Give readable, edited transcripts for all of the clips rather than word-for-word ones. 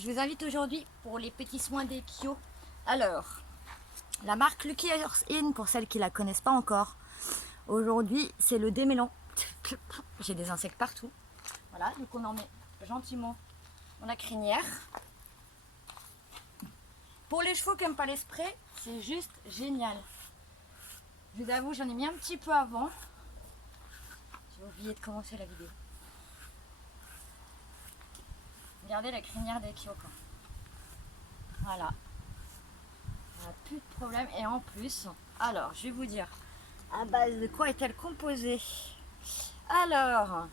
je vous invite aujourd'hui pour les petits soins des Kyo. Alors, la marque Lucky In, pour celles qui ne la connaissent pas encore. Aujourd'hui, c'est le démêlant. J'ai des insectes partout. Voilà, donc on en met gentiment dans la crinière. Pour les chevaux qui n'aiment pas les sprays, c'est juste génial. Je vous avoue, j'en ai mis un petit peu avant. J'ai oublié de commencer la vidéo. Regardez la crinière des Kyo. Voilà. On n'a plus de problème. Et en plus, alors je vais vous dire, à base de quoi est-elle composée? Alors,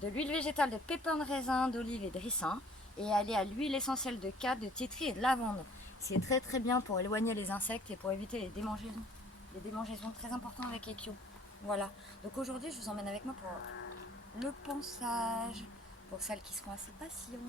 de l'huile végétale de pépins de raisin, d'olive et de ricin. Et elle est à l'huile essentielle de cade, de titri et de lavande. C'est très très bien pour éloigner les insectes et pour éviter les démangeaisons. Les démangeaisons très importantes avec les Kyo. Voilà. Donc aujourd'hui, je vous emmène avec moi pour le ponçage. Pour celles qui seront assez patientes.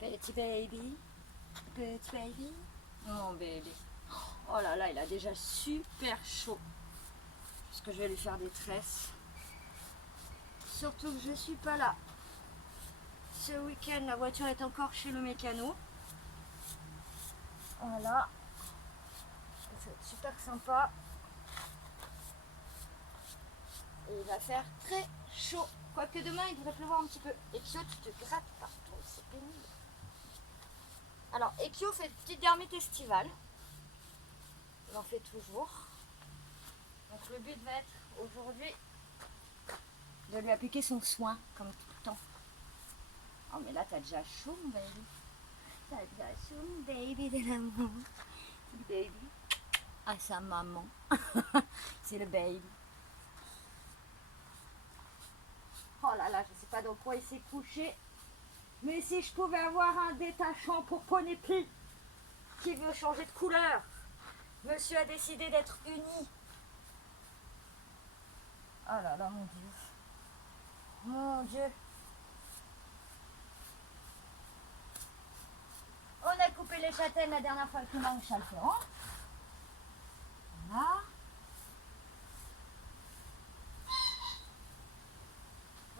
Petit baby, petit baby, mon bébé. Oh là là, il a déjà super chaud. Parce que je vais lui faire des tresses. Surtout que je suis pas là. Ce week-end, la voiture est encore chez le mécano. Voilà. Ça va être super sympa. Et il va faire très chaud. Quoique demain, il devrait pleuvoir un petit peu. Ekyo, tu te grattes partout, c'est pénible. Alors, Ekyo fait une petite dermite estivale. Il en fait toujours. Donc le but va être aujourd'hui de lui appliquer son soin, comme tout le temps. Oh mais là t'as déjà chaud mon baby. T'as déjà chaud mon baby de l'amour. Le baby. Ah sa maman. C'est le baby. Oh là là, je sais pas dans quoi il s'est couché. Mais si je pouvais avoir un détachant pour poney pie qui veut changer de couleur. Monsieur a décidé d'être uni. Oh là là mon Dieu. Mon Dieu. On a coupé les châtaignes la dernière fois avec le maréchal Ferrand. Voilà.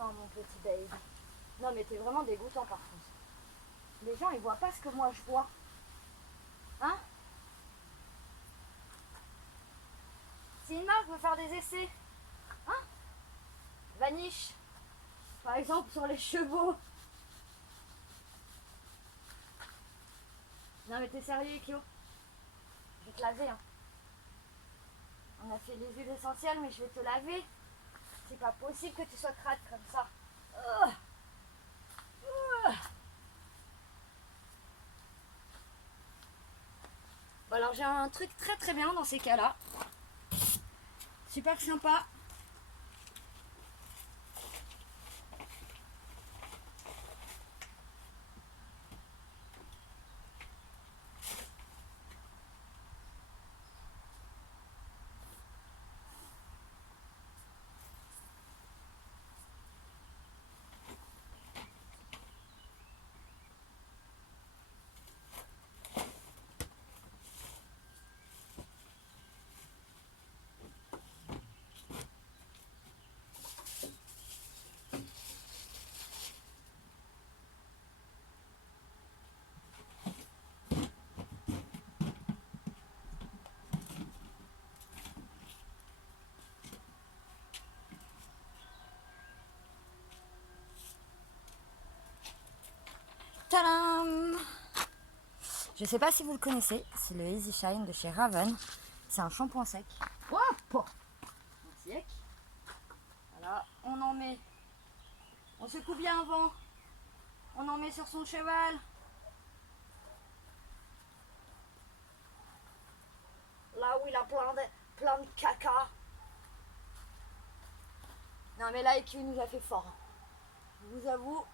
Oh mon petit baby. Non mais t'es vraiment dégoûtant par contre. Les gens ils voient pas ce que moi je vois. Hein? Si une marque veut faire des essais, hein? Vaniche, par exemple sur les chevaux. Non mais t'es sérieux Kyo? Je vais te laver hein. On a fait les huiles essentielles mais je vais te laver. C'est pas possible que tu sois crade comme ça. Bon alors j'ai un truc très très bien dans ces cas-là. Super sympa. Tadam! Je ne sais pas si vous le connaissez, c'est le Easy Shine de chez Raven. C'est un shampoing sec. Hop! Sec. Voilà, on en met. On secoue bien avant. On en met sur son cheval. Là où il a plein de caca. Non mais là, EQ nous a fait fort. Je vous avoue.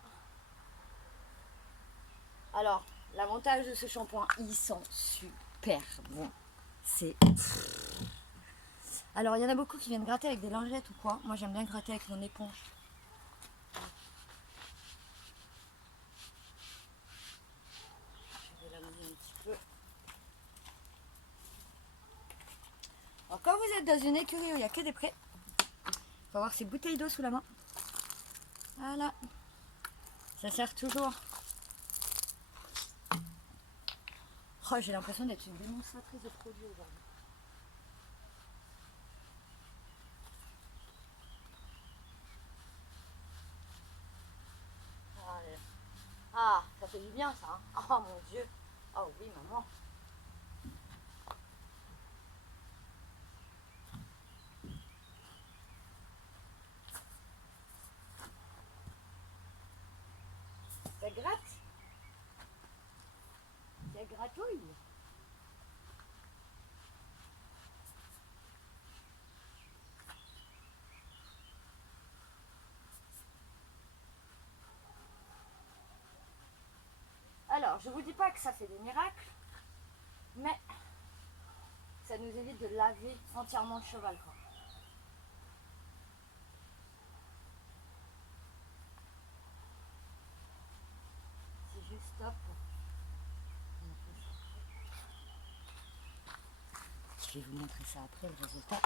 Alors, l'avantage de ce shampoing, il sent super bon. C'est... Alors, il y en a beaucoup qui viennent gratter avec des lingettes ou quoi. Moi, j'aime bien gratter avec mon éponge. Je vais la mouiller un petit peu. Alors, quand vous êtes dans une écurie où il n'y a que des prés, il faut avoir ces bouteilles d'eau sous la main. Voilà. Ça sert toujours. Oh, j'ai l'impression d'être une démonstratrice de produits aujourd'hui. Ah, ça fait du bien ça. Hein. Oh mon Dieu. Oh oui, maman. Ça gratte. Ça gratouille. Alors, je vous dis pas que ça fait des miracles, mais ça nous évite de laver entièrement le cheval, quoi. C'est juste top. Je vais vous montrer ça après, le résultat.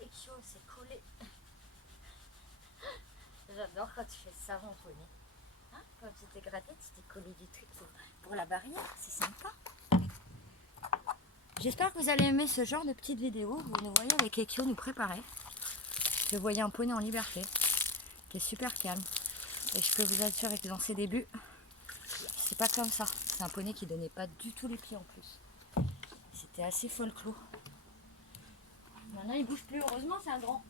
Ekio, c'est collé. J'adore quand tu fais ça, mon poney. Hein, quand tu t'es gratté, tu t'es collé du truc pour la barrière, c'est sympa. J'espère que vous allez aimer ce genre de petite vidéo. Vous nous voyez avec Ekio nous préparer. Je voyais un poney en liberté, qui est super calme. Et je peux vous assurer que dans ses débuts, c'est pas comme ça. C'est un poney qui donnait pas du tout les pieds en plus. C'était assez folklore. Maintenant il bouge plus, heureusement c'est un grand.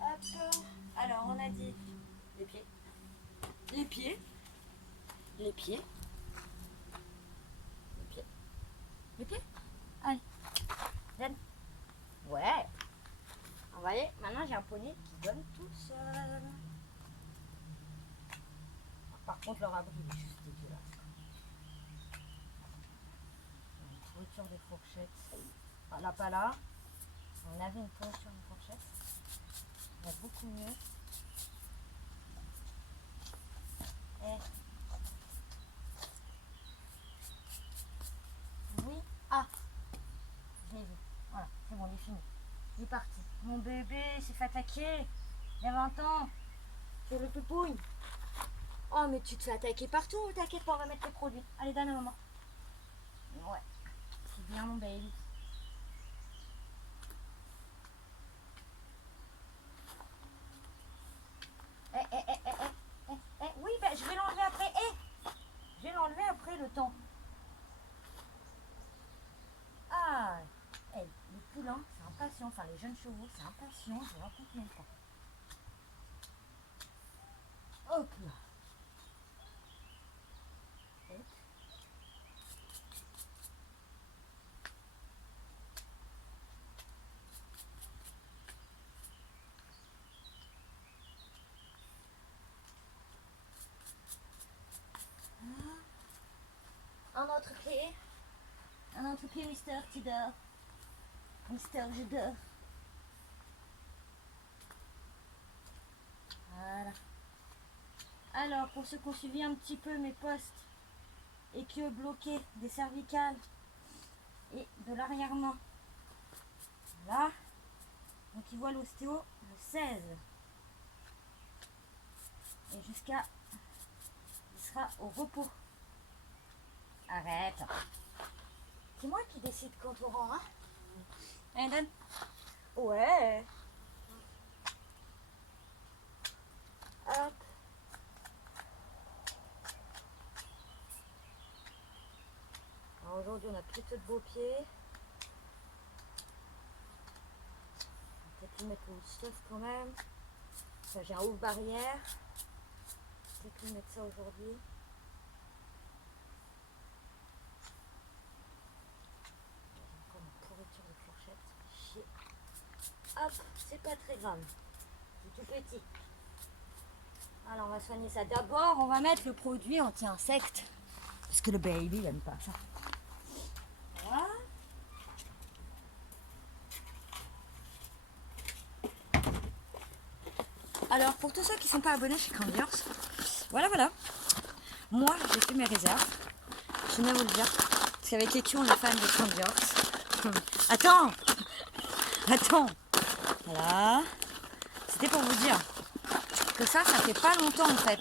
Hop. Alors on a dit les pieds. Les pieds. Les pieds. Les pieds. Les pieds. Allez. Donne. Ouais. Vous voyez, maintenant j'ai un poney qui donne tout seul. Par contre leur abri est juste dégueulasse. Une pourriture des fourchettes. Enfin, là pas là. On avait une pourriture des fourchettes. Ça va beaucoup mieux. Et oui. Ah, je l'ai vu. Voilà, c'est bon, il est fini. Il est parti. Mon bébé s'est fait attaquer. Il y a 20 ans. C'est le pupouille. Oh, mais tu te fais attaquer partout. T'inquiète pas, on va mettre les produits. Allez, donne à maman. Ouais. C'est bien, mon baby. Oui, ben, je vais l'enlever après. Je vais l'enlever après le temps. Ah, les poulains, c'est impatient. Enfin, les jeunes chevaux, c'est impatient. Je vous raconte même pas. Hop là. Hop. Un autre pied. Un autre pied, Mister, tu dors. Mister, je dors. Voilà. Alors, pour ceux qui ont suivi un petit peu mes posts et qui ont bloqué des cervicales et de l'arrière-main, là, donc ils voient l'ostéo le 16. Et jusqu'à... il sera au repos. Arrête. C'est moi qui décide quand on rend, hein. Aiden. Ouais. Hop. aujourd'hui on a plutôt de beaux pieds. Peut-être lui mettre le stuff quand même. Enfin, j'ai un ouvre barrière. Peut-être lui mettre ça aujourd'hui. J'ai encore une pourriture de fourchette. Chier. Hop, c'est pas très grave. C'est tout petit. Alors on va soigner ça. D'abord on va mettre le produit anti-insectes. Parce que le baby il aime pas ça. Voilà. Alors pour tous ceux qui ne sont pas abonnés chez Candy Horse, voilà. Moi j'ai fait mes réserves. Je tenais à vous le dire. Parce qu'avec Ekio on est fan de Candy Horse. Attends. Voilà. C'était pour vous dire que ça fait pas longtemps en fait.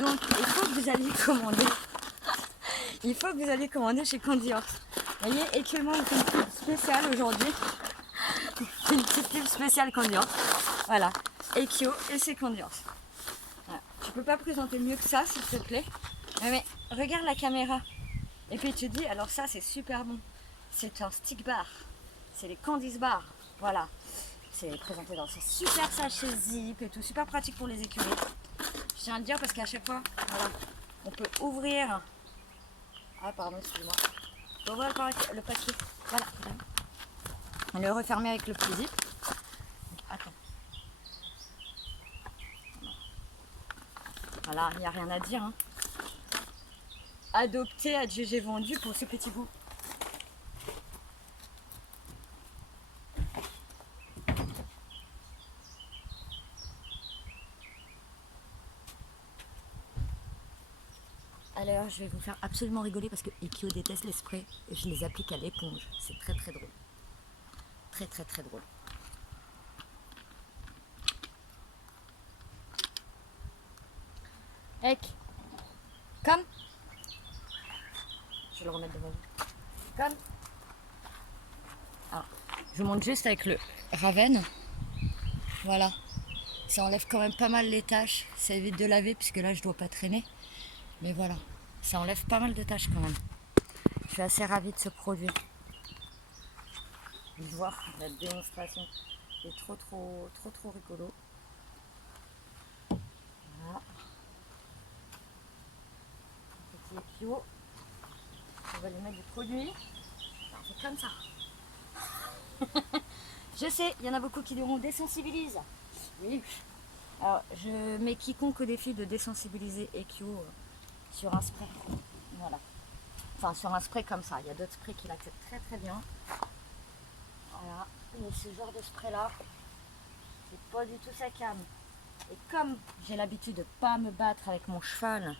Donc il faut que vous alliez commander. Il faut que vous alliez commander chez Candy Horse. Vous voyez, Ekio moi on fait une pub spéciale aujourd'hui. Une petite pub spéciale Candy Horse. Voilà. Ekio et c'est Candy Horse. Voilà. Tu peux pas présenter mieux que ça s'il te plaît. Mais regarde la caméra. Et puis tu te dis, alors ça c'est super bon. C'est un stick bar. C'est les Candice bar. Voilà. C'est présenté dans ce super sachet zip et tout. Super pratique pour les écuries. Je tiens à le dire parce qu'à chaque fois, voilà, on peut ouvrir. Ah pardon, excuse-moi. On peut ouvrir le paquet. Voilà. On le refermer avec le petit zip. Attends. Voilà, il n'y a rien à dire. Hein. Adopté, adjugé, vendu pour ce petit bout. Alors, je vais vous faire absolument rigoler parce que Ekio déteste les sprays et je les applique à l'éponge. C'est très très drôle. Très très très drôle. Ek, comme. Je vais le remettre devant vous. Comme. Alors, je monte juste avec le Raven. Voilà. Ça enlève quand même pas mal les taches. Ça évite de laver puisque là je dois pas traîner. Mais voilà. Ça enlève pas mal de taches quand même. Je suis assez ravie de ce produit. Vous voir la démonstration est trop rigolo. Voilà. Petit Ekio. On va lui mettre du produit. On fait comme ça. Je sais, il y en a beaucoup qui diront désensibilise. Oui. Alors, je mets quiconque au défi de désensibiliser Ekio sur un spray. Voilà. Enfin, sur un spray comme ça. Il y a d'autres sprays qui l'acceptent très très bien. Voilà. Mais ce genre de spray là, c'est pas du tout sa cam. Et comme j'ai l'habitude de pas me battre avec mon cheval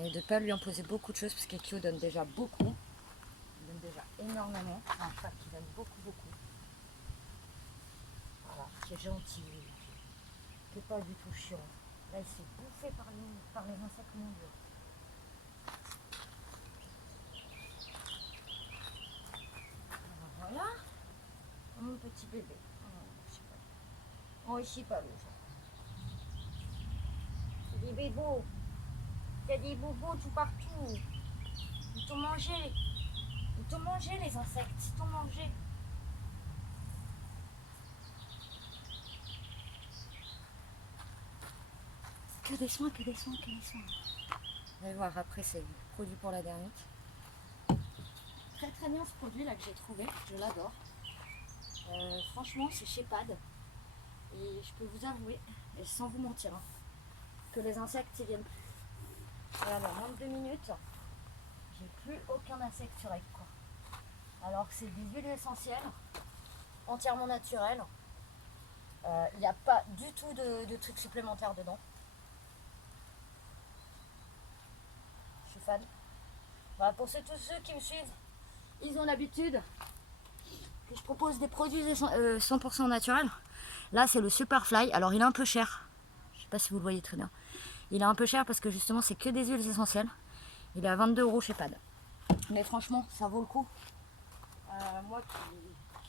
et de pas lui imposer beaucoup de choses, parce qu'Ekio donne déjà beaucoup. Il donne déjà énormément. C'est un cheval qui donne beaucoup. Voilà, qui est gentil, qui n'est pas du tout chiant. Là, il s'est bouffé par les insectes mondiaux. Alors, voilà, mon petit bébé. Oh, ici pas l'eau. C'est des bébés. Il y a des bobos tout partout. Ils t'ont mangé. Ils t'ont mangé les insectes. Ils t'ont mangé. Que des soins. Vous allez voir, après c'est produit pour la dernière. Très très bien ce produit là que j'ai trouvé, je l'adore. Franchement c'est chez Pad. Et je peux vous avouer, et sans vous mentir, hein, que les insectes ils viennent plus. Voilà, dans moins de 2 minutes, j'ai plus aucun insecte sur Ek quoi. Alors que c'est des huiles essentielles, entièrement naturelles. Il n'y a pas du tout de trucs supplémentaires dedans. Je suis fan. Voilà, pour tous ceux qui me suivent, ils ont l'habitude que je propose des produits 100% naturels. Là c'est le Superfly, alors il est un peu cher. Je sais pas si vous le voyez très bien. Il est un peu cher parce que justement c'est que des huiles essentielles. Il est à 22 € chez Pad. Mais franchement ça vaut le coup. Moi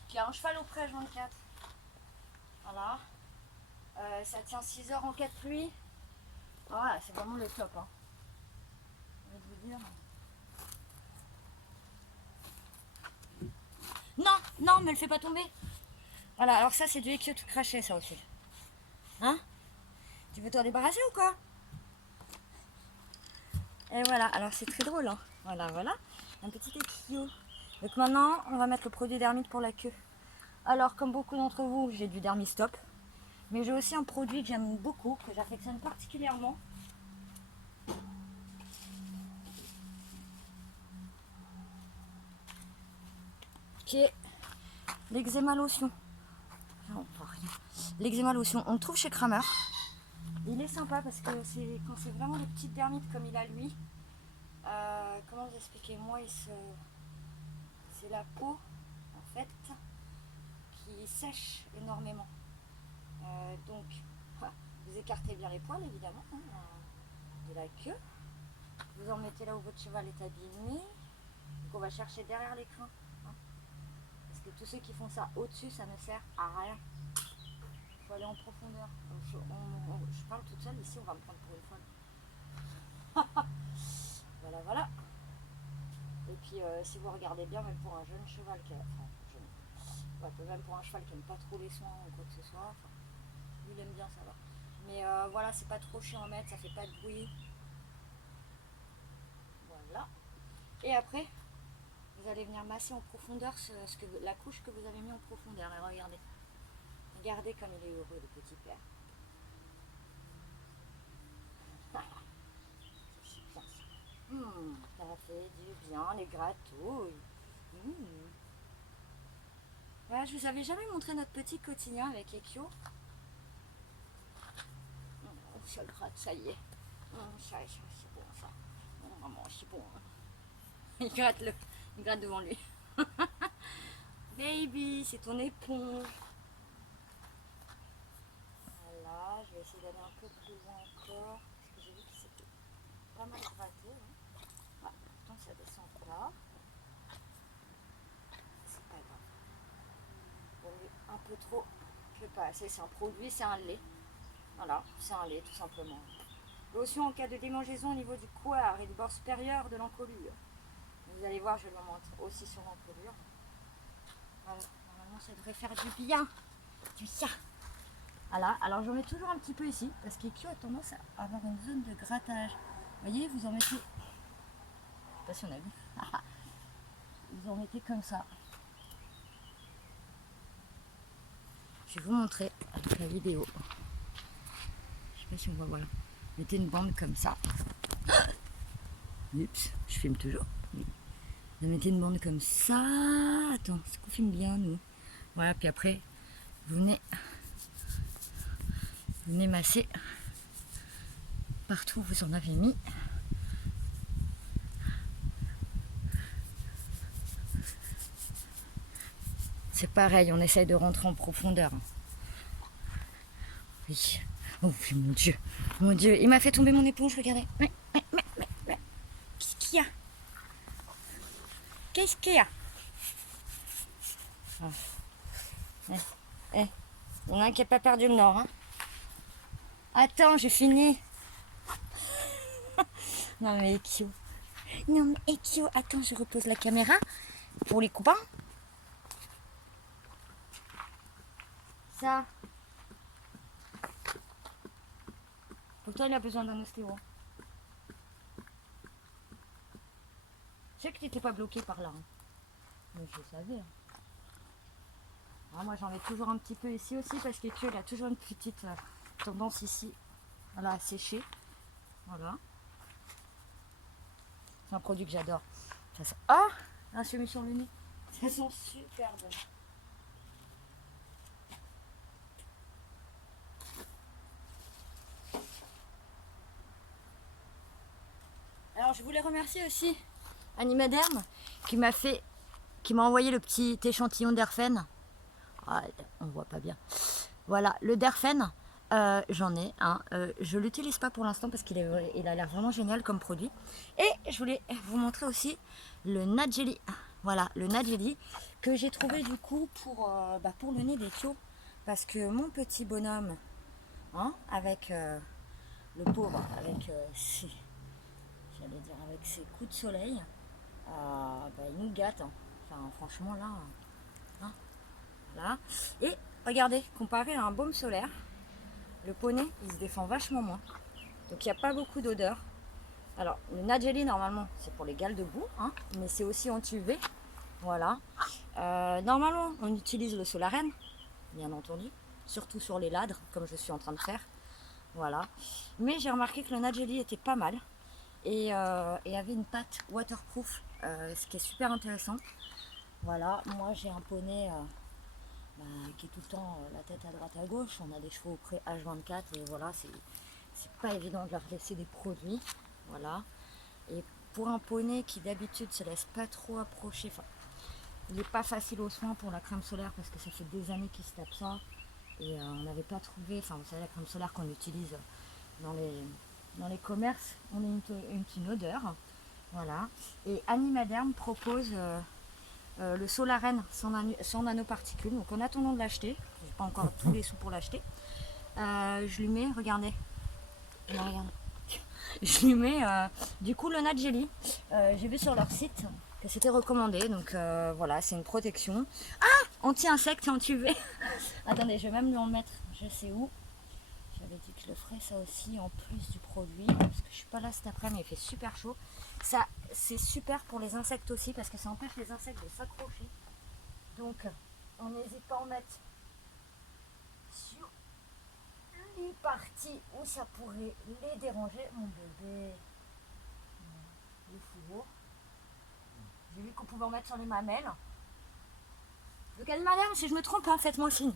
qui a un cheval au près 24. Voilà. Ça tient 6 heures en cas de pluie. Voilà, c'est vraiment le top. Hein. Je vais vous dire. Non, non, me le fais pas tomber. Voilà, alors ça c'est du Ekio tout craché ça aussi. Hein? Tu veux t'en débarrasser ou quoi? Et voilà, alors c'est très drôle, hein. Voilà, voilà, un petit Ekio. Donc maintenant, on va mettre le produit Dermite pour la queue. Alors, comme beaucoup d'entre vous, j'ai du Dermistop. Mais j'ai aussi un produit que j'aime beaucoup, que j'affectionne particulièrement. Qui est l'eczéma lotion. Non, pas rien. L'eczéma lotion, on le trouve chez Kramer. Il est sympa parce que c'est quand c'est vraiment des petites dermites comme il a lui. Comment vous expliquer? Moi, c'est la peau en fait qui sèche énormément. Donc, vous écartez bien les poils évidemment hein, de la queue. Vous en mettez là où votre cheval est abîmé. Donc on va chercher derrière l'écran. Hein, parce que tous ceux qui font ça au-dessus, ça ne sert à rien. Il faut aller en profondeur. Je parle toute seule ici, on va me prendre pour une folle. Voilà, voilà. Et puis si vous regardez bien, même pour un jeune cheval qui a, enfin, même pour un cheval qui n'aime pas trop les soins ou quoi que ce soit, enfin, lui il aime bien ça va. Mais voilà, c'est pas trop chiant à mettre, ça fait pas de bruit. Voilà. Et après, vous allez venir masser en profondeur la couche que vous avez mis en profondeur. Et regardez. Regardez comme il est heureux, le petit père. Ça fait du bien, les gratouilles. Voilà, je vous avais jamais montré notre petit quotidien avec Ekio. Ça gratte, ça y est. Ça, c'est bon ça. Maman, c'est bon. Il gratte devant lui. Baby, c'est ton éponge. Voilà, je vais essayer d'aller un peu plus loin encore. Parce que j'ai vu que c'était pas mal gratté. Hein. Ah, pourtant ça descend pas. C'est pas grave. Bon, un peu trop, je sais pas assez. C'est un produit, c'est un lait. Voilà, c'est un lait tout simplement. Lotion en cas de démangeaison au niveau du couard et du bord supérieur de l'encolure. Vous allez voir, je vais le montrer aussi sur l'encolure. Voilà, normalement ça devrait faire du bien. Du bien. Voilà, alors j'en mets toujours un petit peu ici, parce qu'Ekio a tendance à avoir une zone de grattage. Vous voyez, vous en mettez... Je sais pas si on a vu. Vous en mettez comme ça. Je vais vous montrer avec la vidéo. Je sais pas si on voit, voilà. Mettez une bande comme ça. Oups, je filme toujours. Vous mettez une bande comme ça. Attends, c'est qu'on filme bien, nous. Voilà, puis après, vous venez masser partout où vous en avez mis. C'est pareil, on essaye de rentrer en profondeur. Oui. Oh mon Dieu, il m'a fait tomber mon éponge, regardez. Qu'est-ce qu'il y a? Qu'est-ce qu'il y a? Il y en a un qui n'a pas perdu le nord. Hein. Attends, j'ai fini. Non mais Ekio. Non mais Ekio, attends, je repose la caméra pour les copains. Ça. Pourtant, il a besoin d'un ostéo. Je sais que tu n'étais pas bloqué par là. Hein. Mais je savais. Hein. Alors moi, j'en mets toujours un petit peu ici aussi parce qu'Ekio, il a toujours une petite tendance ici voilà, à sécher. Voilà. C'est un produit que j'adore. Ah, un chemise sur le nez. Ça sent super bon. Alors je voulais remercier aussi Animaderm qui m'a envoyé le petit échantillon d'Airfen. Ah, on voit pas bien. Voilà, le Derfen, j'en ai un. Je l'utilise pas pour l'instant parce qu'il a l'air vraiment génial comme produit. Et je voulais vous montrer aussi le Nadjelly. Voilà, le Nadjelly que j'ai trouvé du coup pour le nez d'Ekio. Parce que mon petit bonhomme, hein, avec le pauvre, avec avec ses coups de soleil, il nous gâte. Hein. Enfin, franchement là, Voilà. Et regardez, comparé à un baume solaire, le poney, il se défend vachement moins. Donc il n'y a pas beaucoup d'odeur. Alors, le Nat-Jelly, normalement, c'est pour les gales de boue, hein, mais c'est aussi anti-UV. Voilà. Normalement, on utilise le Solaren, bien entendu, surtout sur les ladres, comme je suis en train de faire. Voilà. Mais j'ai remarqué que le Nat-Jelly était pas mal et avait une pâte waterproof, ce qui est super intéressant. Voilà. Moi, j'ai un poney qui est tout le temps la tête à droite à gauche. On a des chevaux au pré H24 et voilà, c'est pas évident de leur laisser des produits. Voilà. Et pour un poney qui d'habitude se laisse pas trop approcher, enfin, il n'est pas facile aux soins pour la crème solaire parce que ça fait des années qu'il se tape ça. Et on n'avait pas trouvé, enfin vous savez la crème solaire qu'on utilise dans les commerces, on a une odeur. Voilà. Et Animaderm propose le Solaren sans nanoparticules. Donc en attendant de l'acheter, j'ai pas encore tous les sous pour l'acheter, je lui mets, regardez. Regarde. Je lui mets du coup le Nat-Jelly. J'ai vu sur leur site que c'était recommandé, donc voilà, c'est une protection. Ah, anti-insectes et anti-UV. Attendez, je vais même lui en mettre, je sais où. J'avais dit que je le ferais ça aussi en plus du produit, parce que je suis pas là cet après-midi, mais il fait super chaud. Ça, c'est super pour les insectes aussi, parce que ça empêche les insectes de s'accrocher. Donc, on n'hésite pas à en mettre sur les parties où ça pourrait les déranger. Mon bébé, le fourreau. J'ai vu qu'on pouvait en mettre sur les mamelles. Donc madame, si je me trompe, hein, faites-moi signe.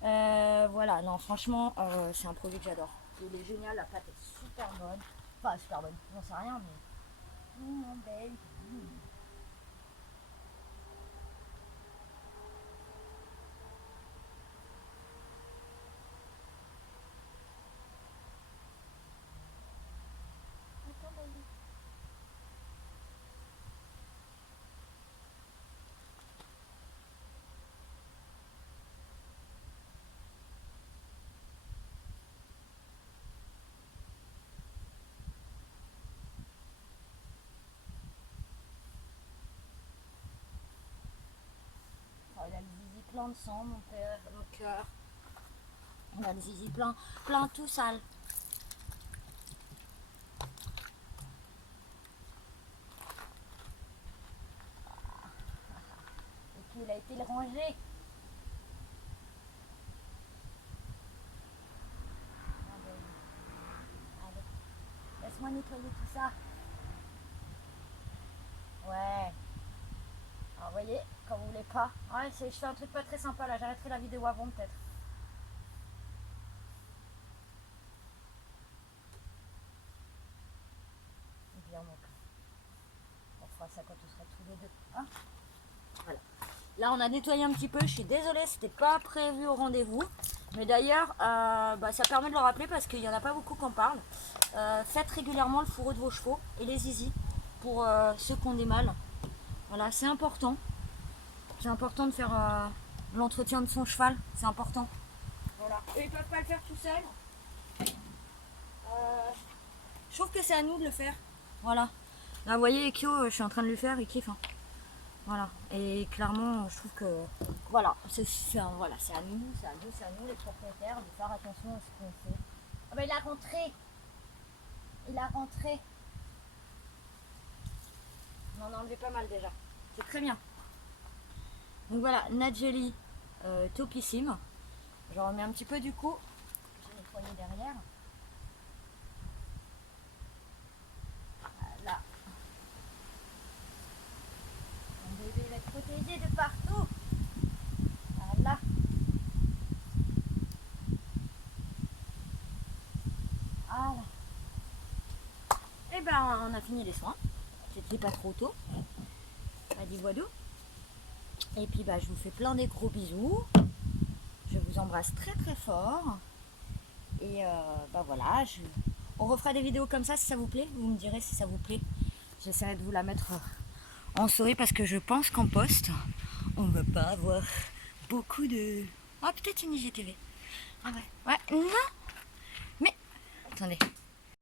Voilà, non, franchement, c'est un produit que j'adore. Il est génial, la pâte est super bonne. Enfin, super bonne, j'en sais rien, mais... mon belle. Il a le zizi plein de sang, mon père, mon cœur. Il a le zizi plein tout sale. Et puis il a été le rangé. Allez, laisse-moi nettoyer tout ça. Ouais. Alors, vous voyez, quand vous voulez pas. Ouais, je fais un truc pas très sympa là, j'arrêterai la vidéo avant peut-être. Bien donc. On fera ça quand on sera tous les deux. Hein, voilà. Là on a nettoyé un petit peu, je suis désolée, c'était pas prévu au rendez-vous. Mais d'ailleurs, ça permet de le rappeler parce qu'il n'y en a pas beaucoup qui en parlent. Faites régulièrement le fourreau de vos chevaux et les zizi pour ceux qui ont des mâles. Voilà, c'est important. C'est important de faire l'entretien de son cheval, c'est important. Voilà. Eux, ils peuvent pas le faire tout seuls. Je trouve que c'est à nous de le faire. Voilà. Là, vous voyez, Ekio, je suis en train de lui faire, il kiffe. Hein. Voilà. Et clairement, je trouve que voilà, c'est à nous, c'est à nous les propriétaires de faire attention à ce qu'on fait. Ah bah il a rentré. Il a rentré. On en a enlevé pas mal déjà. C'est très bien. Donc voilà, Nat-Jelly topissime. J'en remets un petit peu du coup. J'ai nettoyé derrière. Voilà. Mon bébé va être protégé de partout. Voilà. Voilà. Et ben on a fini les soins. C'était pas trop tôt. Pas dit voilou. Et puis je vous fais plein des gros bisous. Je vous embrasse très très fort. Et voilà, on refera des vidéos comme ça si ça vous plaît. Vous me direz si ça vous plaît. J'essaierai de vous la mettre en souris parce que je pense qu'en poste, on va pas avoir beaucoup de... Ah, peut-être une IGTV. Ah ouais. Ouais, non. Mais, attendez.